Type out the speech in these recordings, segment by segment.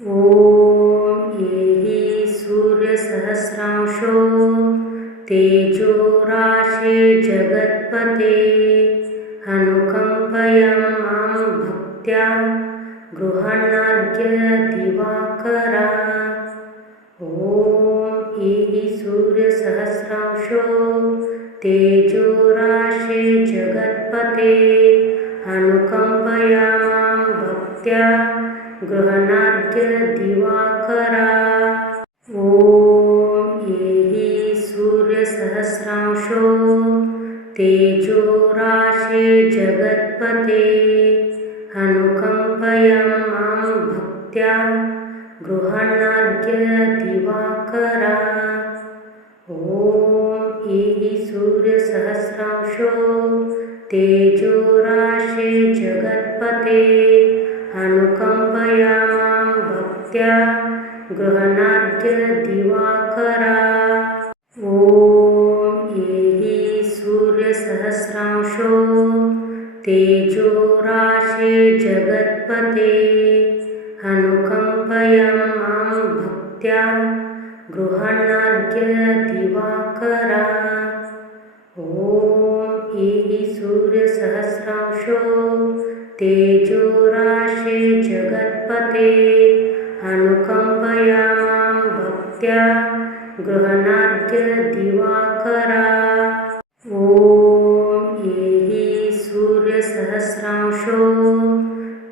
ॐ एहि सूर्यसहस्रांशो तेजो राशिर्जगत्पते अनुकम्पयं मां भक्त्या गृह्णाद्य दिवाकरा। ॐ एहि सूर्यसहस्रांशो तेजो राशिर्जगत्पते अनुकम्पया मां भक्त्या गृह्णाद्य दिवाकरा। ॐ एहि सूर्यसहस्रांशो तेजो राशिर्जगत्पते अनुकम्पयं मां भक्त्या गृह्णाद्य दिवाकरा। ॐ एहि सूर्यसहस्रांशो तेजो राशिर्जगत्पते अनुकम्पया मां भक्त्या गृह्णाद्य दिवाकरा। ॐ एहि सूर्यसहस्रांशो तेजो राशिर्जगत्पते अनुकम्पयं मां भक्त्या गृह्णाद्य दिवाकरा। ॐ एहि सूर्यसहस्रांशो तेजो राशिर्जगत्पते अनुकम्पया मां भक्त्या गृह्णाद्य दिवाकरा। ॐ एहि सूर्यसहस्रांशो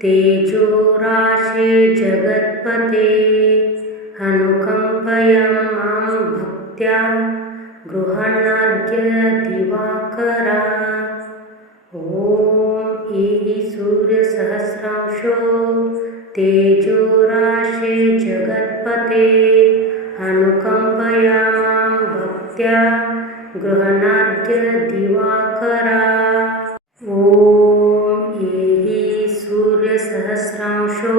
तेजो राशिर्जगत्पते अनुकम्पयं मां भक्त्या गृह्णाद्य दिवाकरा। ॐ एहि सूर्यसहस्रांशो तेजो राशिर्जगत्पते अनुकम्पया मां भक्त्या गृह्णाद्य दिवाकरा। ॐ एहि सूर्यसहस्रांशो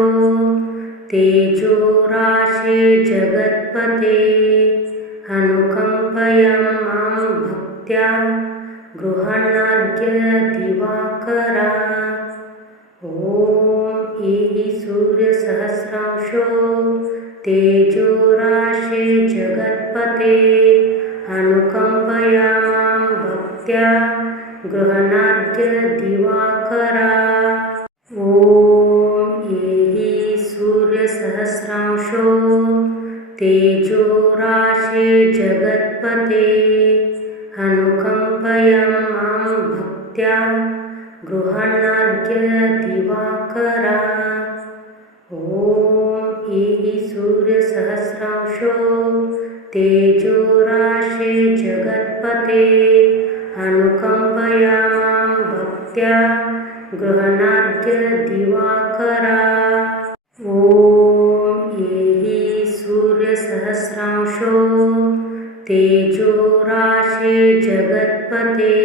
तेजो राशिर्जगत्पते अनुकम्पयं मां भक्त्या गृह्णाद्य दिवाकरा। ॐ एहि सूर्यसहस्रांशो तेजो राशिर्जगत्पते अनुकम्पया मां भक्त्या गृह्णाद्य दिवाकरा। ॐ एहि सूर्यसहस्रांशो तेजो राशिर्जगत्पते अनुकम्पयं मां भक्त्या गृह्णाद्य दिवाकरा। ॐ एहि सूर्यसहस्रांशो तेजो राशिर्जगत्पते अनुकम्पया मां भक्त्या गृह्णाद्य दिवाकरा। ॐ एहि सूर्यसहस्रांशो तेजो राशिर्जगत्पते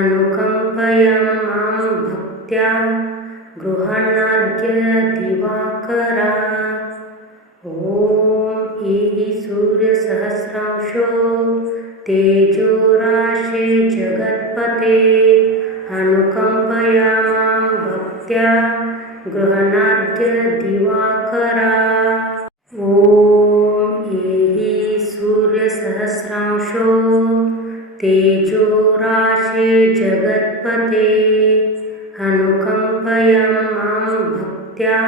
अनुकम्पयं मां भक्त्या गृह्णाद्य दिवाकरा। ॐ एहि सूर्यसहस्रांशो तेजो राशिर्जगत्पते अनुकम्पया मां भक्त्या गृह्णाद्य दिवाकरा। ॐ एहि सूर्यसहस्रांशो तेजो राशिर्जगत्पते अनुकम्पयं मां भक्त्या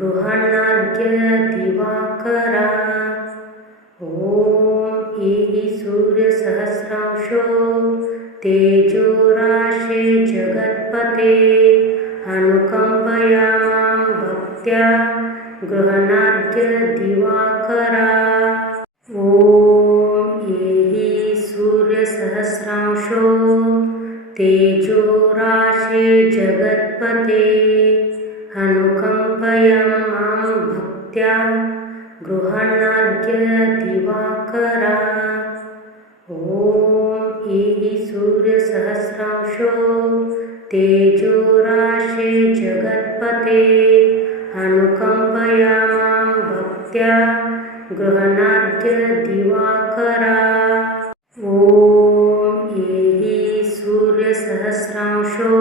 गृह्णाद्य दिवाकरा। ॐ एहि सूर्यसहस्रांशो तेजो राशिर्जगत्पते अनुकम्पया मां भक्त्या गृह्णाद्य दिवाकरा। ॐ एहि सूर्यसहस्रांशो तेजो राशिर्जगत्पते अनुकम्पयं मां भक्त्या गृह्णाद्य दिवाकरा। ॐ एहि सूर्यसहस्रांशो तेजो राशिर्जगत्पते अनुकम्पया मां भक्त्या गृह्णाद्य दिवाकरा। ॐ एहि सूर्यसहस्रांशो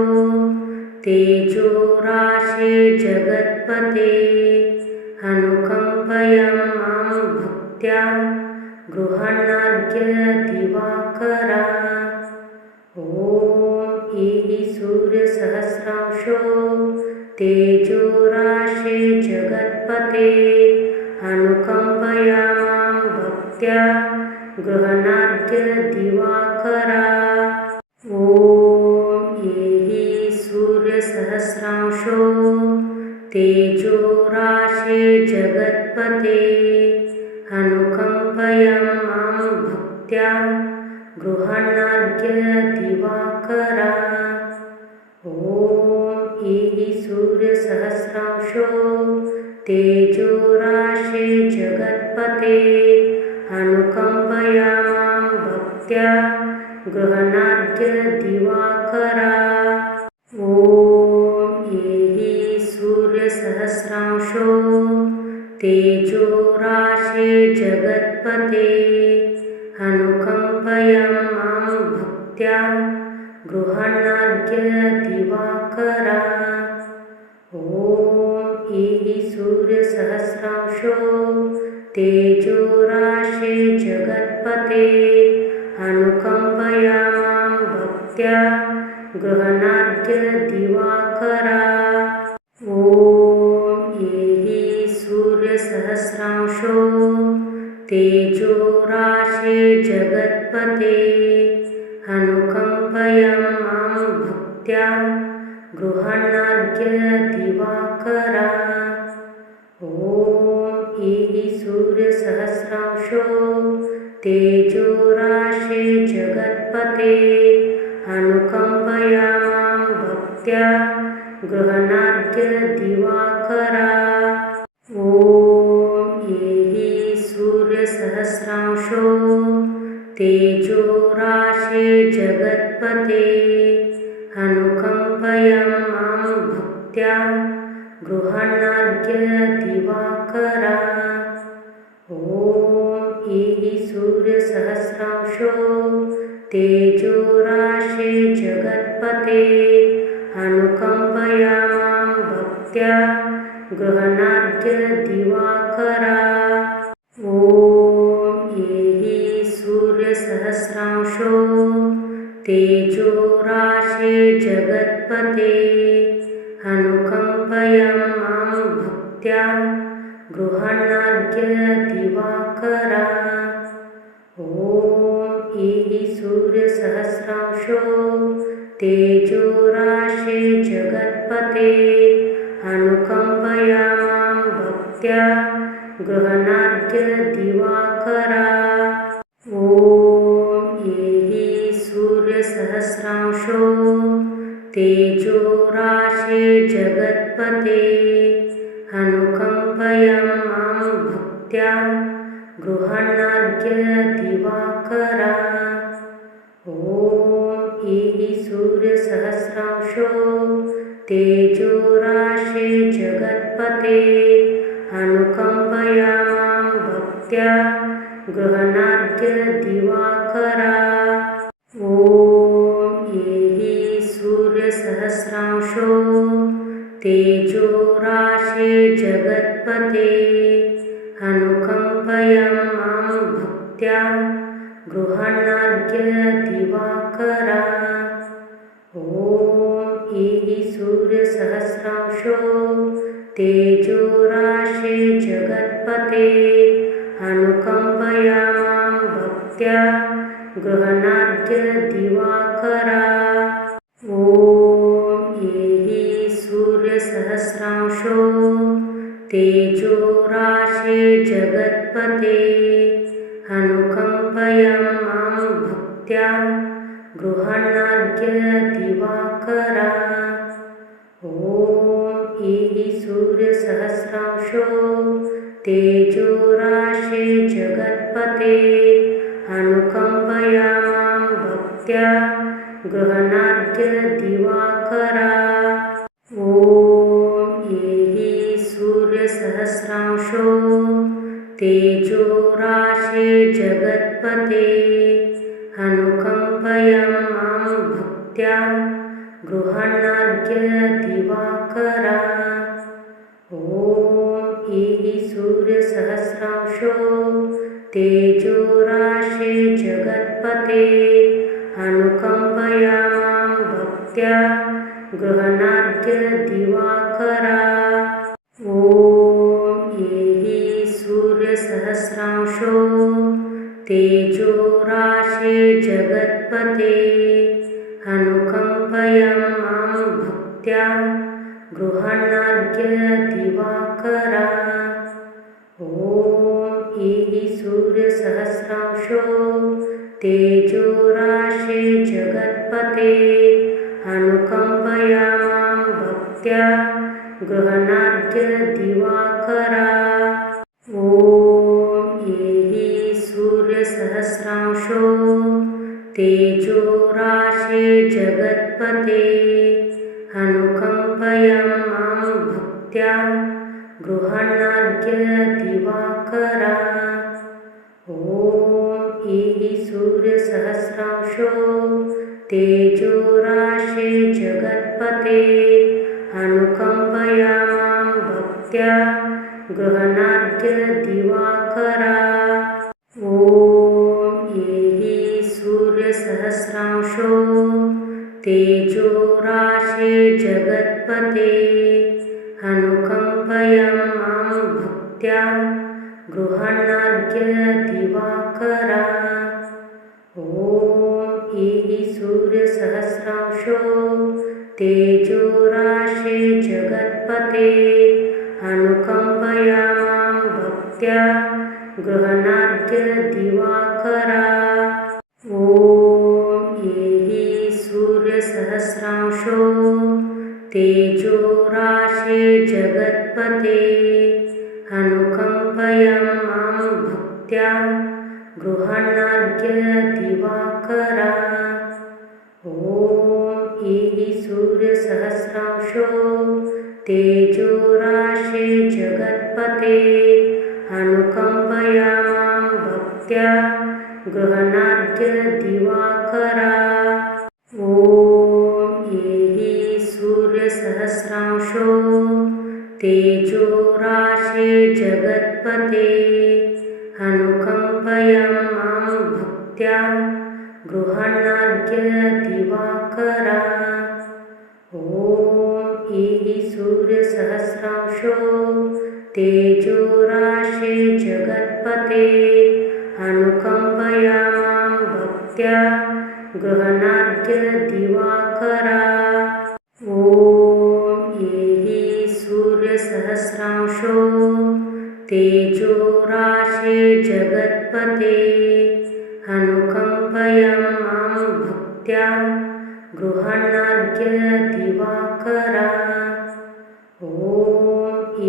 तेजो राशिर्जगत्पते दिवाकरा। ॐ ईहि सूर्यसहस्रांशो तेजोराशे जगत्पते अनुकम्पयामां भक्त्या गृह्णाद्य दिवाकरा। ॐ ईहि सूर्यसहस्रांशो तेजोराशे जगत्पते अनुकम्पयामां भक्त्या गृह्णाद्य दिवाकरा। ॐ ईहि सूर्यसहस्रांशो तेजोराशे जगत्पते अनुकम्पयामां भक्त्या गृह्णाद्य दिवाकरा। ॐ ईहि सूर्यसहस्रांशो तेजोराशे जगत्पते अनुकम्पयामां भक्त्या गृह्णाद्य दिवाकरा। ॐ ईहि सूर्यसहस्रांशो तेजोराशे जगत्पते अनुकम्पयामां भक्त्या गृह्णाद्य दिवाकरा। ॐ ईहि सूर्यसहस्रांशो तेजोराशे जगत्पते अनुकम्पयामां भक्त्या गृह्णाद्य दिवाकरा। ॐ ईहि सूर्यसहस्रांशो तेजोराशे जगत्पते अनुकम्पयामां भक्त्या गृह्णाद्य दिवाकरा। ॐ ईहि सूर्यसहस्रांशो तेजोराशे जगत्पते अनुकम्पयामां भक्त्या गृह्णाद्य दिवाकरा। ॐ ईहि सूर्यसहस्रांशो तेजोराशे जगत्पते अनुकम्पयामां भक्त्या गृह्णाद्य दिवाकरा। ॐ ईहि सूर्यसहस्रांशो तेजोराशे जगत्पते अनुकम्पयामां भक्त्या गृह्णाद्य दिवाकरा। ॐ ईहि सूर्यसहस्रांशो तेजोराशे जगत्पते अनुकम्पयामां भक्त्या गृह्णाद्य दिवाकरा। ॐ ईहि सूर्यसहस्रांशो तेजोराशे जगत्पते अनुकम्पयामां भक्त्या गृह्णाद्य दिवाकरा। ॐ ईहि सूर्यसहस्रांशो तेजोराशे जगत्पते अनुकम्पयामां भक्त्या गृह्णाद्य दिवाकरा। ॐ ईहि सूर्यसहस्रांशो तेजोराशे जगत्पते अनुकम्पयामां भक्त्या गृह्णाद्य दिवाकरा। ॐ ईहि सूर्यसहस्रांशो तेजोराशे जगत्पते अनुकम्पयामां भक्त्या गृह्णाद्य दिवाकरा। ॐ ईहि सूर्यसहस्रांशो तेजोराशे जगत्पते अनुकम्पयामां भक्त्या गृह्णाद्य दिवाकरा। ॐ ईहि सूर्यसहस्रांशो तेजोराशे जगत्पते अनुकम्पयामां भक्त्या गृह्णाद्य दिवाकरा। ॐ ईहि सूर्यसहस्रांशो तेजोराशे जगत्पते अनुकम्पयामां भक्त्या गृह्णाद्य दिवाकरा। ॐ ईहि सूर्यसहस्रांशो तेजोराशे जगत्पते अनुकंपया मां भक्त्या गृह्णाद्य दिवाकरा। ॐ एहि सूर्यसहस्रांशो तेजोराशे जगत्पते अनुकंपया मां भक्त्या गृह्णाद्य दिवाकरा। ॐ एहि सूर्यसहस्रांशो तेजोराशे जगत्पते अनुकंपया मां भक्त्या गृह्णाद्य दिवाकरा। ॐ एहि सूर्यसहस्रांशो तेजोराशे जगत्पते अनुकंपया मां भक्त्या गृह्णाद्य दिवाकरा। ॐ एहि सूर्यसहस्रांशो तेजोराशे जगत्पते अनुकंपया मां भक्त्या गृह्णाद्य दिवाकरा। ॐ एहि सूर्यसहस्रांशो तेजोराशे जगत्पते अनुकंपया मां भक्त्या गृह्णाद्य दिवाकरा। ॐ एहि सूर्यसहस्रांशो तेजोराशे जगत्पते अनुकंपया मां भक्त्या गृह्णाद्य दिवाकरा। ॐ एहि सूर्यसहस्रांशो तेजोराशे जगत्पते अनुकंपया मां भक्त्या गृह्णाद्य दिवाकरा। ॐ एहि सूर्यसहस्रांशो तेजोराशे जगत्पते अनुकंपया मां भक्त्या गृह्णाद्य दिवाकरा। ॐ एहि सूर्यसहस्रांशो तेजोराशे जगत्पते अनुकंपया मां भक्त्या गृह्णाद्य दिवाकरा। ॐ एहि सूर्यसहस्रांशो तेजोराशे जगत्पते अनुकंपया मां भक्त्या गृह्णाद्य दिवाकरा। ॐ एहि सूर्यसहस्रांशो तेजोराशे जगत्पते अनुकंपया मां भक्त्या गृह्णाद्य दिवाकरा। ॐ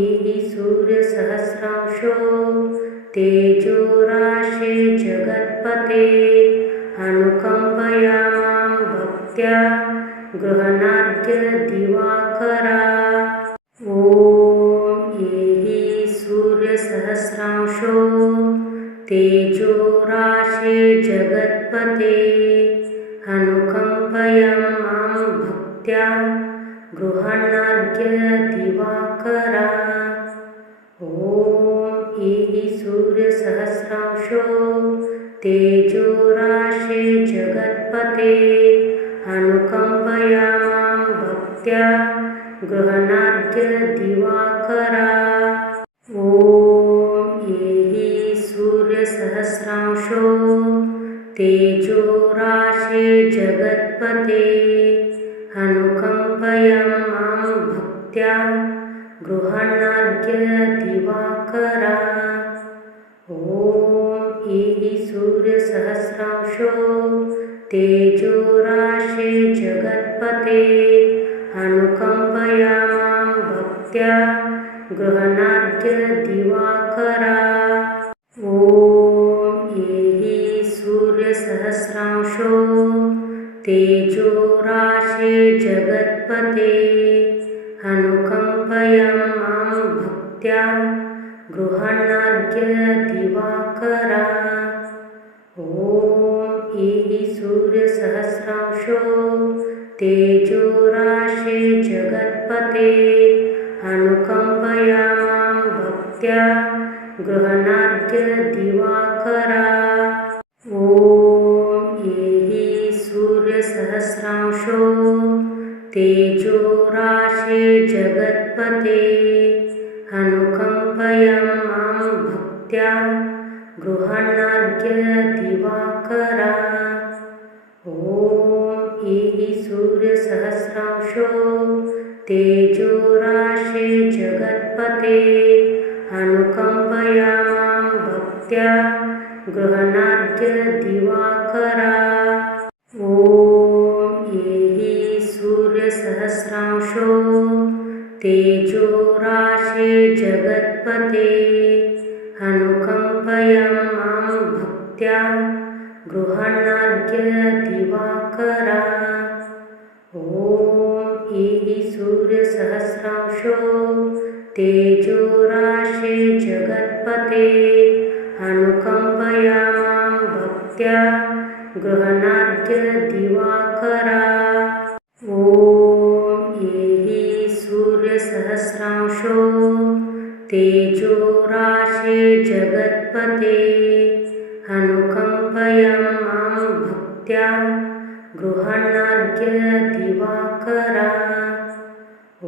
एहि सूर्यसहस्रांशो तेजोराशे जगत्पते अनुकंपया मां भक्त्या गृह्णाद्य दिवाकरा। ॐ एहि सूर्यसहस्रांशो तेजोराशे जगत्पते अनुकंपया मां भक्त्या गृह्णाद्य दिवाकरा। ॐ एहि सूर्यसहस्रांशो तेजोराशे जगत्पते अनुकंपया मां भक्त्या गृह्णाद्य दिवाकरा। ॐ एहि सूर्यसहस्रांशो तेजोराशे जगत्पते अनुकंपया मां भक्त्या गृह्णाद्य दिवाकरा। ॐ एहि सूर्यसहस्रांशो तेजोराशे जगत्पते अनुकंपया मां भक्त्या गृह्णाद्य दिवाकरा। ॐ एहि सूर्यसहस्रांशो तेजोराशे जगत्पते अनुकंपया मां भक्त्या गृह्णाद्य दिवाकरा। ॐ एहि सूर्यसहस्रांशो तेजोराशे जगत्पते अनुकंपया मां भक्त्या गृहणार्घ्य दिवाकरा। ॐ एहि सूर्यसहस्रांशो तेजोराशे जगत्पते अनुकम्पयं मां भक्त्या गृहणार्घ्य दिवाकरा। ॐ एहि सूर्यसहस्रांशो तेजोराशे जगत्पते अनुकम्पया मां भक्त्या गृहणार्घ्य दिवाकरा। ॐ एहि सूर्यसहस्रांशो तेजोराशे जगत्पते अनुकम्पयं मां भक्त्या गृहणार्घ्य दिवाकरा। ॐ एहि सूर्यसहस्रांशो तेजोराशे जगत्पते अनुकम्पया मां भक्त्या गृहणार्घ्य दिवाकरा। ॐ एहि सूर्यसहस्रांशो तेजोराशे जगत्पते अनुकम्पयं मां भक्त्या गृहणार्घ्य दिवाकरा। ॐ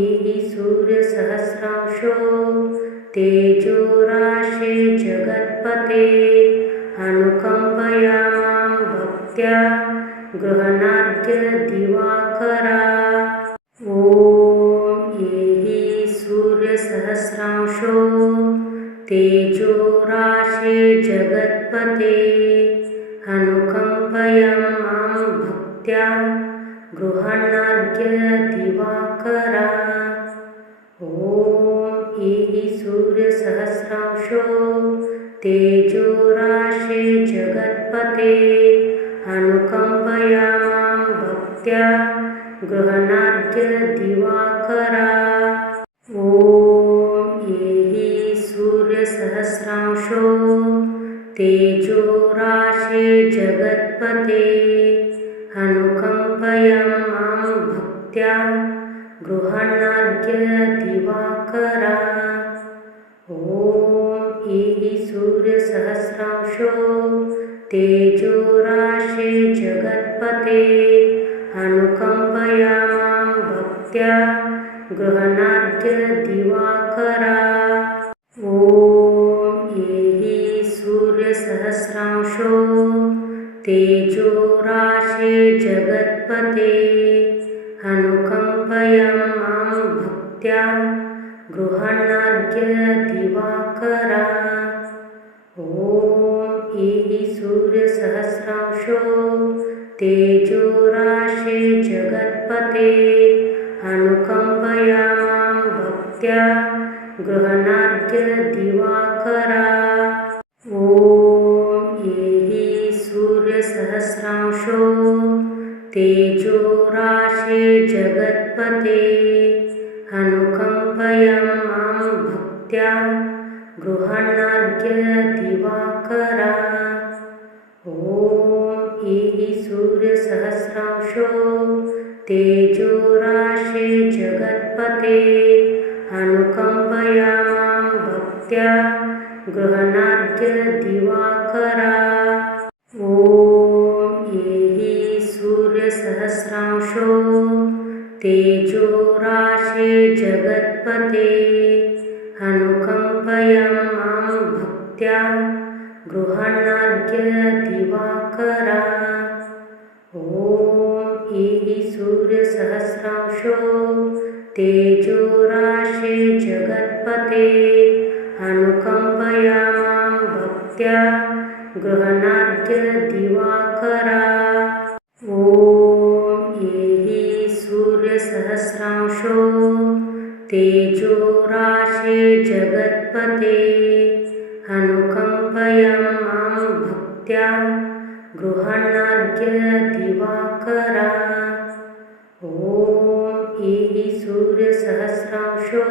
एहि सूर्यसहस्रांशो तेजोराशे जगत्पते अनुकम्पया मां भक्त्या गृहणार्घ्य दिवाकरा। ॐ एहि सूर्यसहस्रांशो तेजोराशे जगत्पते अनुकम्पयं मां भक्त्या गृहणार्घ्य दिवाकरा। ॐ एहि सूर्यसहस्रांशो तेजोराशे जगत्पते अनुकम्पया मां भक्त्या गृहणार्घ्य दिवाकरा। ॐ एहि सूर्यसहस्रांशो तेजोराशे जगत्पते अनुकम्पयं मां भक्त्या गृहणार्घ्य दिवाकरा। ॐ एहि सूर्यसहस्रांशो तेजोराशे जगत्पते अनुकम्पया मां भक्त्या गृहणार्घ्य दिवाकरा। ॐ एहि सूर्यसहस्रांशो तेजोराशे जगत्पते अनुकम्पयं मां भक्त्या गृहणार्घ्य दिवाकरा। ॐ एहि सूर्यसहस्रांशो तेजोराशे जगत्पते अनुकम्पया मां भक्त्या गृहणार्घ्य दिवाकरा। ॐ एहि सूर्यसहस्रांशो तेजोराशे जगत्पते अनुकम्पयं मां भक्त्या गृहणार्घ्य दिवाकरा। ॐ एहि सूर्यसहस्रांशो तेजोराशे जगत्पते अनुकम्पया मां भक्त्या गृहणार्घ्य दिवाकरा। ॐ एहि सूर्यसहस्रांशो तेजोराशे जगत्पते अनुकम्पयं मां भक्त्या गृहणार्घ्य दिवाकरा। ॐ एहि सूर्यसहस्रांशो तेजोराशे जगत्पते अनुकम्पया मां भक्त्या गृहणार्घ्य दिवाकरा। ॐ एहि सूर्यसहस्रांशो तेजोराशे जगत्पते अनुकम्पयं मां भक्त्या गृहणार्घ्य दिवाकरा। ॐ एहि सूर्यसहस्रांशो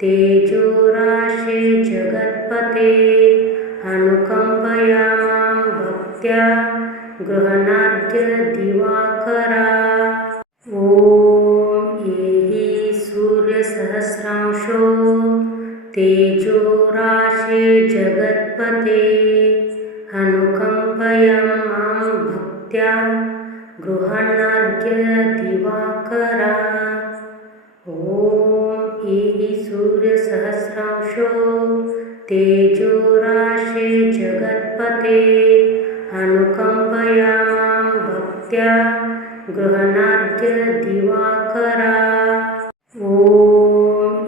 तेजोराशे जगत्पते अनुकम्पया मां भक्त्या गृहणार्घ्य दिवाकरा। ॐ एहि सूर्यसहस्रांशो तेजोराशे जगत्पते अनुकंपयं मां भक्त्या गृह्णाद्य दिवाकरा। ॐ ईहि सूर्यसहस्रांशो तेजोराशे जगत्पते अनुकंपया मां भक्त्या गृह्णाद्य दिवाकरा। ॐ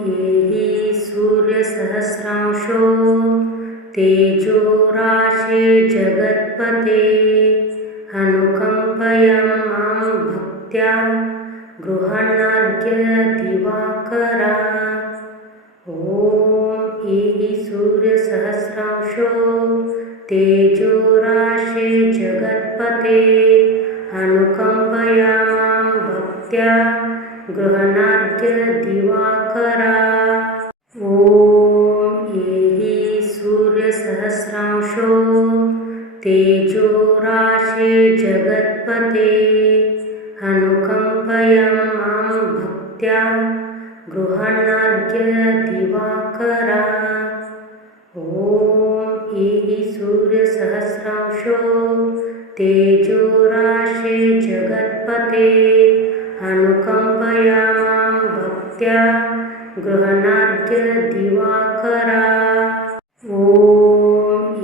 ईहि सूर्यसहस्रांशो तेजोराशे जगत्पते अनुकंपया मां भक्त्या गृह्णाद्य दिवाकरा। ॐ ईहि सूर्यसहस्रांशो तेजोराशे जगत्पते अनुकंपया मां भक्त्या गृह्णाद्य दिवाकरा। ॐ ईहि सूर्यसहस्रांशो तेजोराशे जगत्पते अनुकंपया मां भक्त्या गृह्णाद्य दिवाकरा। ॐ ईहि सूर्यसहस्रांशो तेजोराशे जगत्पते अनुकंपया मां भक्त्या गृह्णाद्य दिवाकरा। ॐ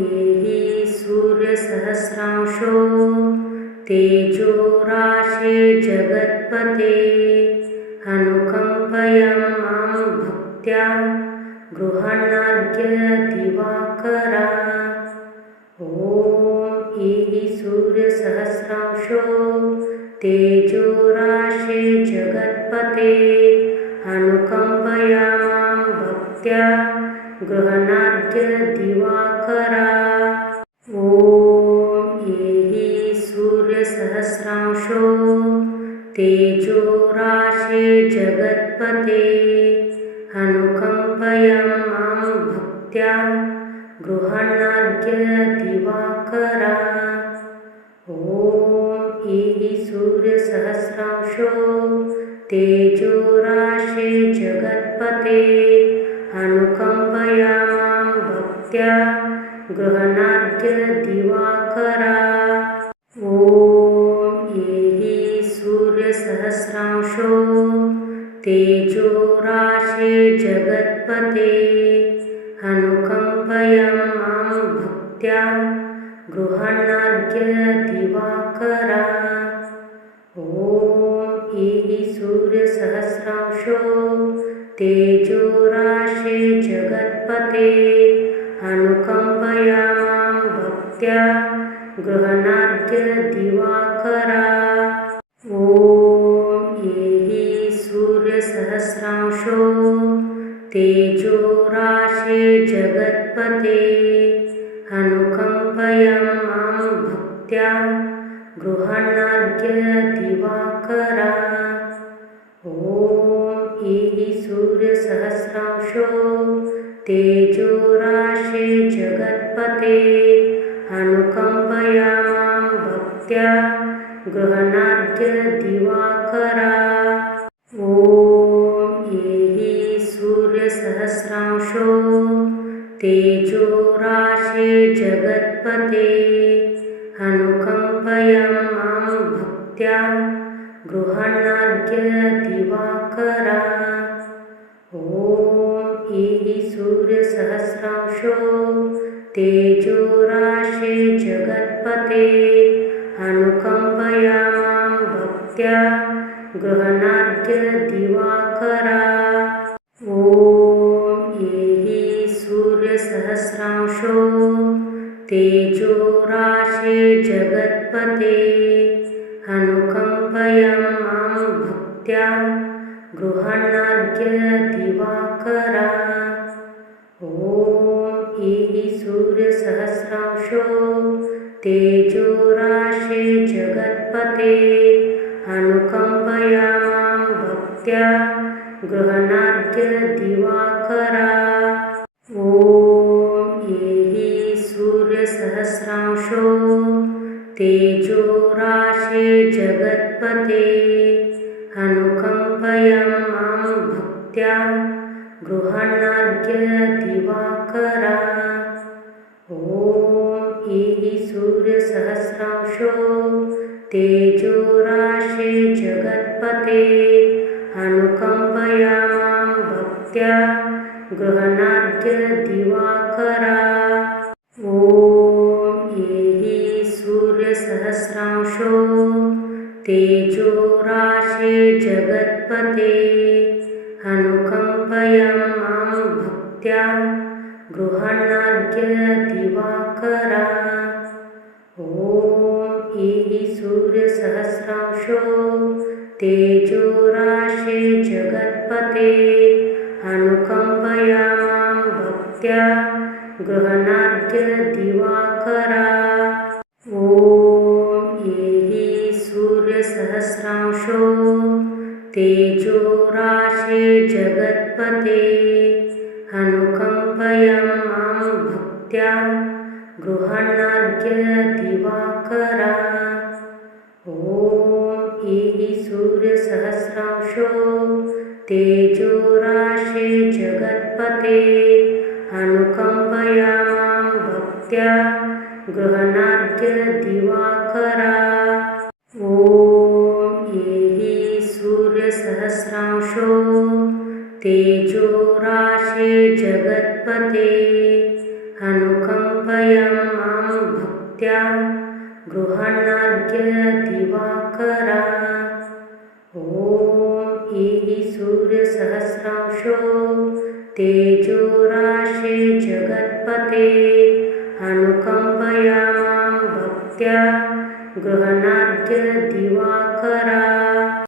ईहि सूर्यसहस्रांशो तेजोराशे जगत्पते अनुकंपया मां भक्त्या गृह्णाद्य दिवाकरा। ॐ ईहि सूर्यसहस्रांशो तेजोराशे जगत्पते अनुकंपया मां भक्त्या गृह्णाद्य दिवाकरा। ॐ ईहि सूर्यसहस्रांशो तेजोराशे जगत्पते अनुकंपया मां भक्त्या गृह्णाद्य दिवाकरा। ॐ ईहि सूर्यसहस्रांशो तेजोराशे जगत्पते अनुकंपया मां भक्त्या गृह्णाद्य दिवाकरा। ॐ ईहि सूर्यसहस्रांशो तेजोराशे जगत्पते अनुकंपया मां भक्त्या गृह्णाद्य दिवाकरा। ॐ ईहि सूर्यसहस्रांशो तेजोराशे जगत्पते अनुकंपया मां भक्त्या गृह्णाद्य दिवाकरा। ॐ ईहि सूर्यसहस्रांशो तेजोराशे जगत्पते अनुकंपया मां भक्त्या गृह्णाद्य दिवाकरा। ॐ ईहि सूर्यसहस्रांशो तेजोराशे जगत्पते अनुकंपया मां भक्त्या गृह्णाद्य दिवाकरा। ॐ ईहि सूर्यसहस्रांशो तेजोराशे जगत्पते अनुकंपया मां भक्त्या गृह्णाद्य दिवाकरा। ॐ ईहि सूर्यसहस्रांशो तेजोराशे जगत्पते अनुकंपया मां भक्त्या गृह्णाद्य दिवाकरा। ॐ ईहि सूर्यसहस्रांशो तेजोराशे जगत्पते अनुकंपया मां भक्त्या गृह्णाद्य दिवाकरा। ॐ ईहि सूर्यसहस्रांशो तेजोराशे जगत्पते अनुकंपया मां भक्त्या गृह्णाद्य दिवाकरा। ॐ ईहि सूर्यसहस्रांशो तेजोराशे जगत्पते अनुकंपया मां भक्त्या गृह्णाद्य तेजोराशे जगत्पते अनुकंपया मां भक्त्या गृह्णाद्य दिवाकरा। ॐ एहि सूर्यसहस्रांशो तेजोराशे जगत्पते अनुकंपया मां भक्त्या गृह्णाद्य दिवाकरा। ॐ एहि सूर्यसहस्रांशो तेजोराशे जगत्पते अनुकंपया मां भक्त्या गृह्णाद्य दिवाकरा। ॐ एहि सूर्यसहस्रांशो तेजोराशे जगत्पते अनुकंपया मां भक्त्या गृह्णाद्य दिवाकरा। ॐ एहि सूर्यसहस्रांशो तेजोराशे जगत्पते अनुकंपया मां भक्त्या गृह्णाद्य दिवाकरा। ॐ एहि सूर्यसहस्रांशो तेजोराशे जगत्पते अनुकंपया मां भक्त्या गृह्णाद्य दिवाकरा। ॐ एहि सूर्यसहस्रांशो तेजोराशे जगत्पते अनुकंपया मां भक्त्या गृह्णाद्य दिवाकरा।